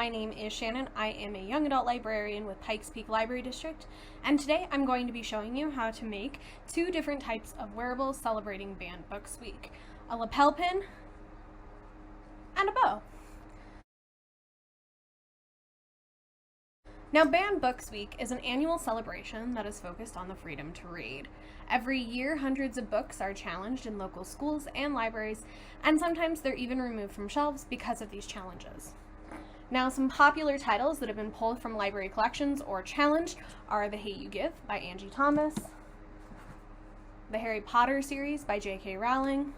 my name is Shannon. I am a young adult librarian with Pikes Peak Library District, and today I'm going to be showing you how to make two different types of wearables celebrating Banned Books Week: a lapel pin and a bow. Now, Banned Books Week is an annual celebration that is focused on the freedom to read. Every year, hundreds of books are challenged in local schools and libraries, and sometimes they're even removed from shelves because of these challenges. Now, some popular titles that have been pulled from library collections or challenged are The Hate You Give by Angie Thomas, the Harry Potter series by J.K. Rowling,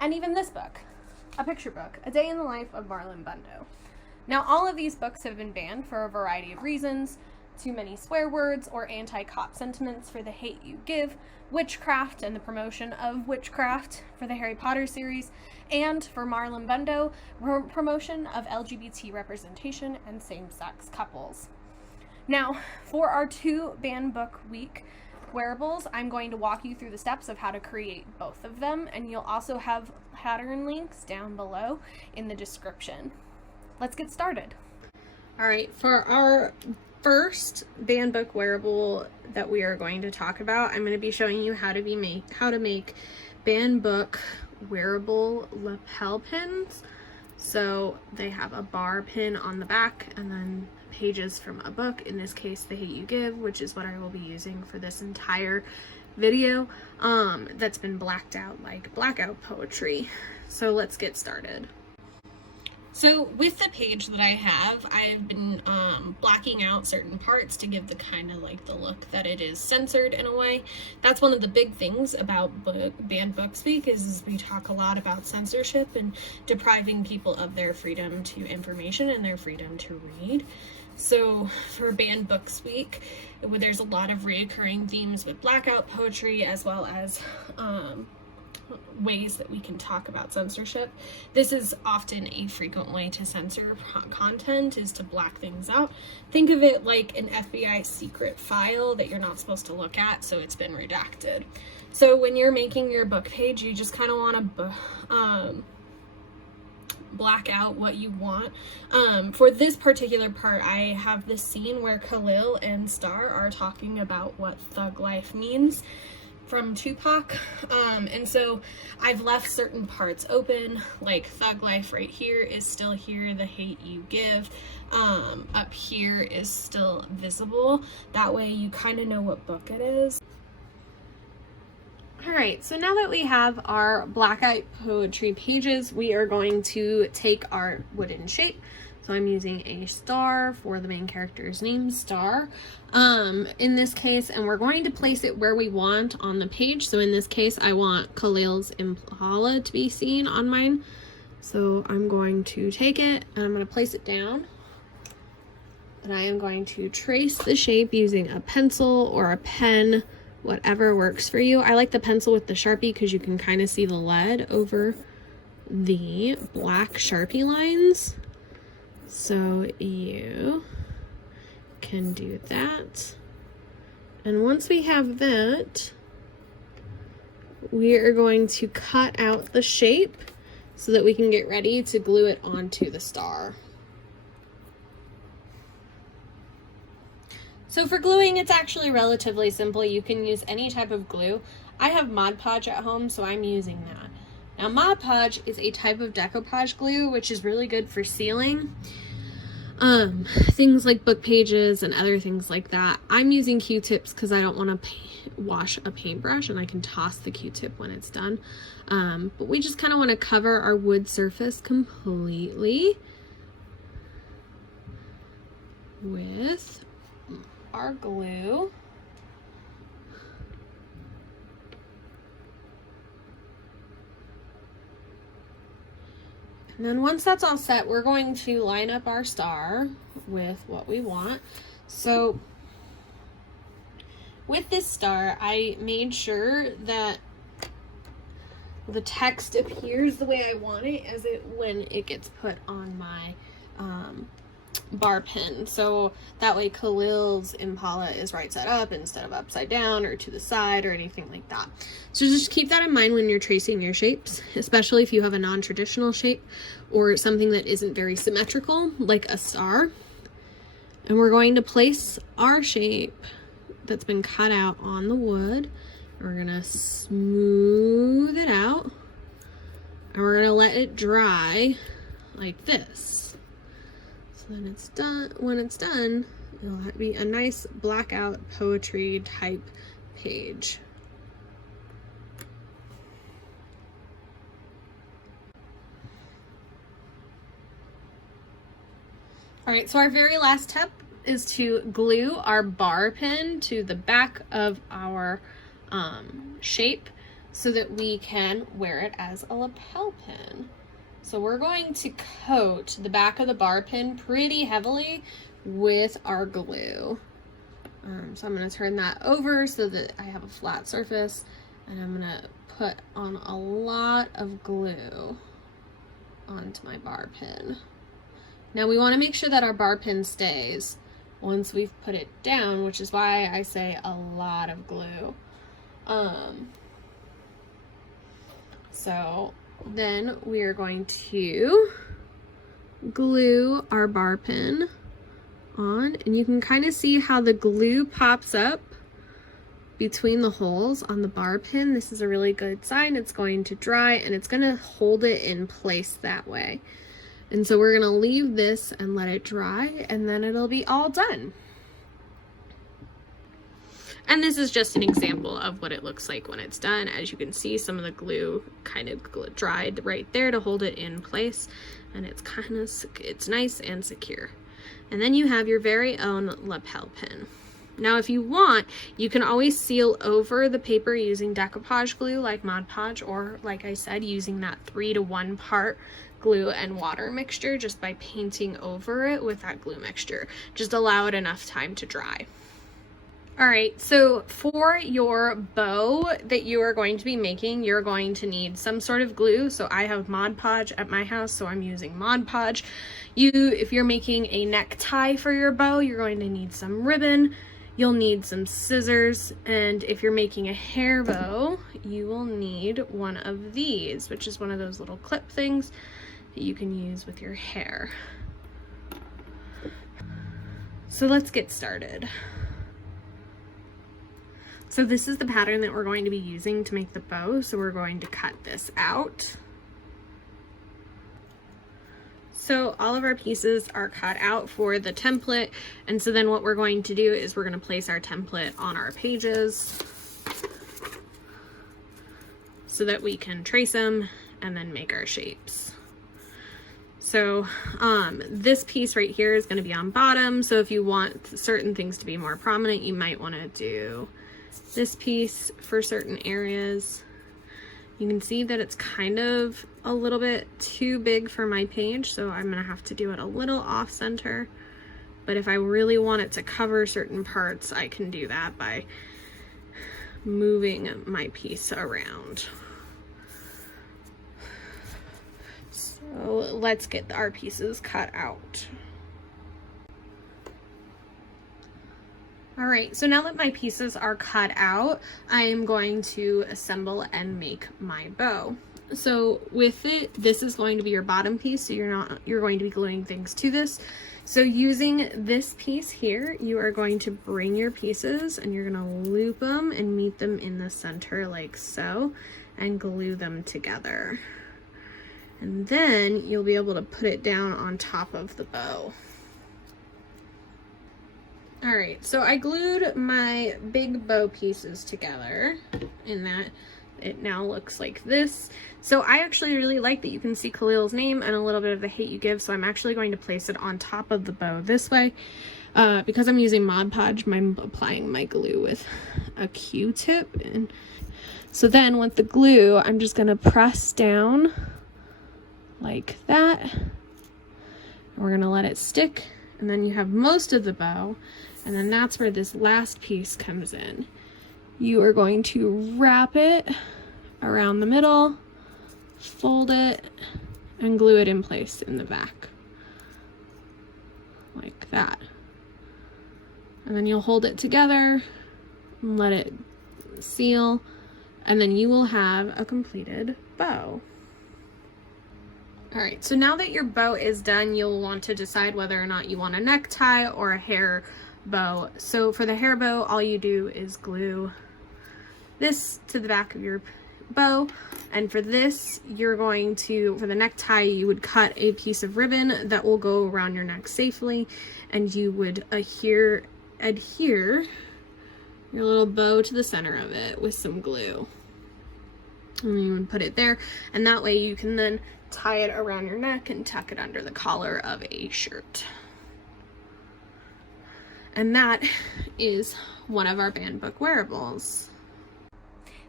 and even this book, a picture book, A Day in the Life of Marlon Brando. Now, all of these books have been banned for a variety of reasons: too many swear words or anti-cop sentiments for The Hate You Give, witchcraft and the promotion of witchcraft for the Harry Potter series, and for Marlon Brando, promotion of LGBT representation and same-sex couples. Now, for our two Banned Book Week wearables, I'm going to walk you through the steps of how to create both of them, and you'll also have pattern links down below in the description. Let's get started. All right, for our first Banned Book wearable that we are going to talk about, I'm going to be showing you how to make Banned Book wearable lapel pins. So they have a bar pin on the back and then pages from a book, in this case The Hate You Give, which is what I will be using for this entire video, that's been blacked out like blackout poetry. So let's get started. So with the page that I have, I've been blacking out certain parts to give the kind of like the look that it is censored in a way. That's one of the big things about Banned Books Week is we talk a lot about censorship and depriving people of their freedom to information and their freedom to read. So for Banned Books Week, there's a lot of reoccurring themes with blackout poetry, as well as ways that we can talk about censorship. This is often a frequent way to censor content, is to black things out. Think of it like an FBI secret file that you're not supposed to look at, so it's been redacted. So when you're making your book page, you just kind of want to black out what you want. For this particular part, I have this scene where Khalil and Star are talking about what thug life means from Tupac, and so I've left certain parts open, like thug life right here is still here, The Hate You Give up here is still visible. That way you kind of know what book it is. Alright, so now that we have our blackout poetry pages, we are going to take our wooden shape. So I'm using a star for the main character's name, Star, in this case, and we're going to place it where we want on the page. So in this case, I want Khalil's Impala to be seen on mine. So I'm going to take it and I'm going to place it down. And I am going to trace the shape using a pencil or a pen, whatever works for you. I like the pencil with the Sharpie because you can kind of see the lead over the black Sharpie lines. So you can do that. And once we have that, we are going to cut out the shape so that we can get ready to glue it onto the star. So for gluing, it's actually relatively simple. You can use any type of glue. I have Mod Podge at home, so I'm using that. Now, Mod Podge is a type of decoupage glue, which is really good for sealing things like book pages and other things like that. I'm using Q-tips because I don't want to wash a paintbrush, and I can toss the Q-tip when it's done. But we just kind of want to cover our wood surface completely with our glue. And then once that's all set, we're going to line up our star with what we want. So with this star, I made sure that the text appears the way I want it when it gets put on my bar pin, so that way Khalil's Impala is right side up instead of upside down or to the side or anything like that. So just keep that in mind when you're tracing your shapes, especially if you have a non-traditional shape or something that isn't very symmetrical, like a star. And we're going to place our shape that's been cut out on the wood. We're gonna smooth it out, and we're gonna let it dry like this. So then it's done. When it's done, it'll be a nice blackout poetry type page. All right, so our very last step is to glue our bar pin to the back of our shape so that we can wear it as a lapel pin. So we're going to coat the back of the bar pin pretty heavily with our glue. So I'm going to turn that over so that I have a flat surface, and I'm going to put on a lot of glue onto my bar pin. Now we want to make sure that our bar pin stays once we've put it down, which is why I say a lot of glue. So then we are going to glue our bar pin on, and you can kind of see how the glue pops up between the holes on the bar pin. This is a really good sign. It's going to dry and it's going to hold it in place that way. And so we're going to leave this and let it dry, and then it'll be all done. And this is just an example of what it looks like when it's done. As you can see, some of the glue kind of dried right there to hold it in place, and it's nice and secure. And then you have your very own lapel pin. Now, if you want, you can always seal over the paper using decoupage glue like Mod Podge, or like I said, using that 3-to-1 part glue and water mixture just by painting over it with that glue mixture. Just allow it enough time to dry. All right, so for your bow that you are going to be making, you're going to need some sort of glue. So I have Mod Podge at my house, so I'm using Mod Podge. If you're making a necktie for your bow, you're going to need some ribbon. You'll need some scissors, and if you're making a hair bow, you will need one of these, which is one of those little clip things that you can use with your hair. So let's get started. So this is the pattern that we're going to be using to make the bow, so we're going to cut this out. So all of our pieces are cut out for the template, and so then what we're going to do is we're going to place our template on our pages so that we can trace them and then make our shapes. So this piece right here is going to be on bottom, so if you want certain things to be more prominent, you might want to do this piece for certain areas. You can see that it's kind of a little bit too big for my page, so I'm gonna have to do it a little off center. But if I really want it to cover certain parts, I can do that by moving my piece around. So let's get our pieces cut out. All right, so now that my pieces are cut out, I am going to assemble and make my bow. So with it, this is going to be your bottom piece, so you're going to be gluing things to this. So using this piece here, you are going to bring your pieces and you're gonna loop them and meet them in the center like so, and glue them together. And then you'll be able to put it down on top of the bow. All right, so I glued my big bow pieces together in that it now looks like this. So I actually really like that you can see Khalil's name and a little bit of the hate you give, so I'm actually going to place it on top of the bow this way. Because I'm using Mod Podge, I'm applying my glue with a Q-tip. And so then with the glue, I'm just gonna press down like that. And we're gonna let it stick, and then you have most of the bow. And then that's where this last piece comes in. You are going to wrap it around the middle, fold it, and glue it in place in the back. like that. And then you'll hold it together and let it seal, and then you will have a completed bow. All right, so now that your bow is done, you'll want to decide whether or not you want a necktie or a hair bow. So for the hair bow, all you do is glue this to the back of your bow, and for this, you're going to, for the necktie, you would cut a piece of ribbon that will go around your neck safely, and you would adhere your little bow to the center of it with some glue. And you would put it there, and that way you can then tie it around your neck and tuck it under the collar of a shirt. And that is one of our band book wearables.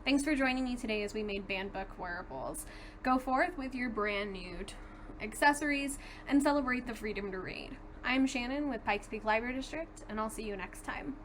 Thanks for joining me today as we made band book wearables. Go forth with your brand new accessories and celebrate the freedom to read. I'm Shannon with Pikes Peak Library District, and I'll see you next time.